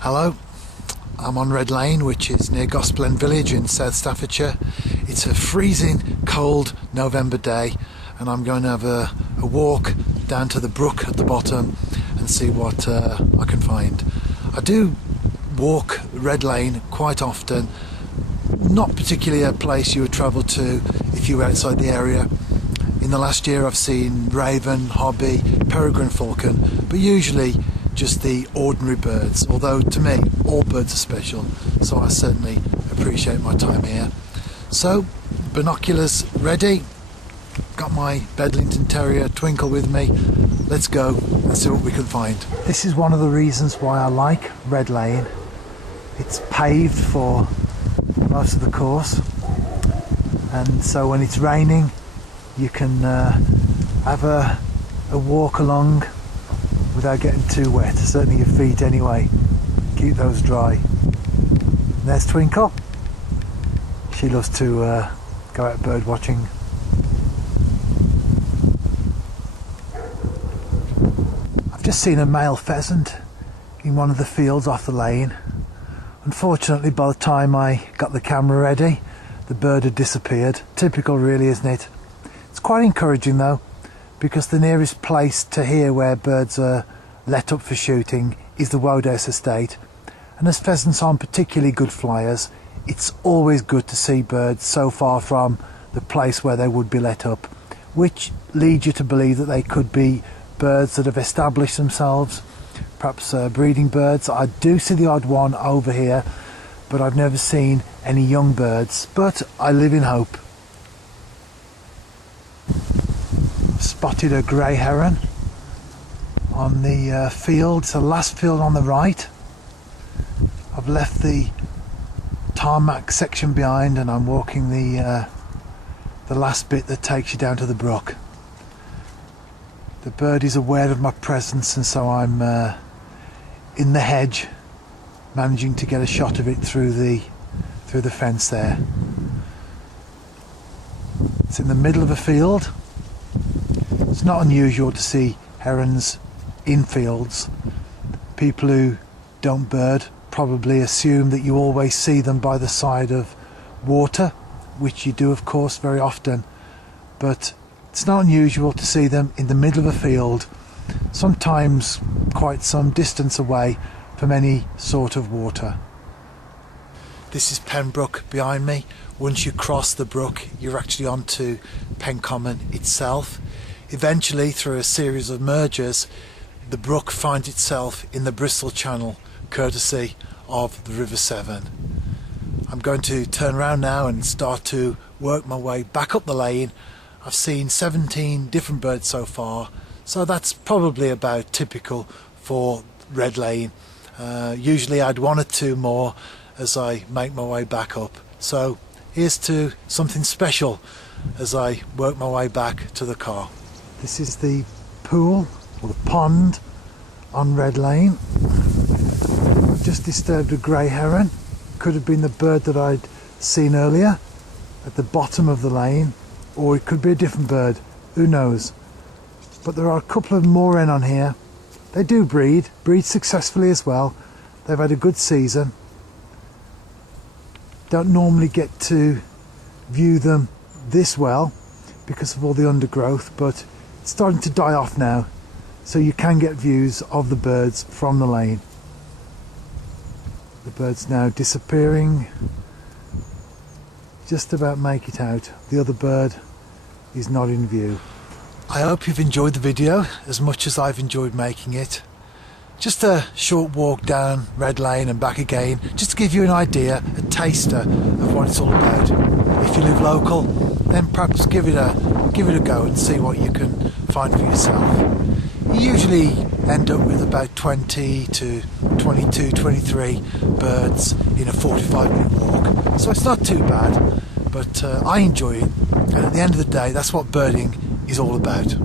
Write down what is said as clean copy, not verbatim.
Hello, I'm on Red Lane, which is near Gospel End Village in South Staffordshire. It's a freezing cold November day and I'm going to have a walk down to the brook at the bottom and see what I can find. I do walk Red Lane quite often, not particularly a place you would travel to if you were outside the area. In the last year I've seen raven, hobby, peregrine falcon, but usually just the ordinary birds, although to me all birds are special, so I certainly appreciate my time here. So, binoculars ready, got my Bedlington Terrier Twinkle with me. Let's go and see what we can find. This is one of the reasons why I like Red Lane. It's paved for most of the course, and so when it's raining you can have a walk along without getting too wet, certainly your feet anyway, keep those dry. And there's Twinkle, she loves to go out bird watching. I've just seen a male pheasant in one of the fields off the lane. Unfortunately, by the time I got the camera ready, the bird had disappeared. Typical really, isn't it? It's quite encouraging though, because the nearest place to here where birds are let up for shooting is the Wodehouse estate, and as pheasants aren't particularly good flyers, it's always good to see birds so far from the place where they would be let up, which leads you to believe that they could be birds that have established themselves, perhaps breeding birds. I do see the odd one over here, but I've never seen any young birds, but I live in hope. Spotted a grey heron on the field. It's the last field on the right. I've left the tarmac section behind and I'm walking the last bit that takes you down to the brook. The bird is aware of my presence, and so I'm in the hedge, managing to get a shot of it through the fence there. It's in the middle of a field. It's not unusual to see herons in fields. People who don't bird probably assume that you always see them by the side of water, which you do of course very often, but it's not unusual to see them in the middle of a field, sometimes quite some distance away from any sort of water. This is Pembroke behind me. Once you cross the brook you're actually onto Pencommon itself. Eventually, through a series of mergers, the brook finds itself in the Bristol Channel, courtesy of the River Severn. I'm going to turn around now and start to work my way back up the lane. I've seen 17 different birds so far, so that's probably about typical for Red Lane. Usually I'd one or two more as I make my way back up. So here's to something special as I work my way back to the car. This is the pool, or the pond, on Red Lane. I've just disturbed a grey heron. Could have been the bird that I'd seen earlier at the bottom of the lane, or it could be a different bird, who knows. But there are a couple of moorhen on here. They do breed successfully as well. They've had a good season. Don't normally get to view them this well because of all the undergrowth, but it's starting to die off now, so you can get views of the birds from the lane. The bird's now disappearing. Just about make it out. The other bird is not in view. I hope you've enjoyed the video as much as I've enjoyed making it. Just a short walk down Red Lane and back again, just to give you an idea, a taster of what it's all about. If you live local, then perhaps give it a go and see what you can find for yourself. You usually end up with about 20 to 22, 23 birds in a 45-minute walk, so it's not too bad, but I enjoy it, and at the end of the day that's what birding is all about.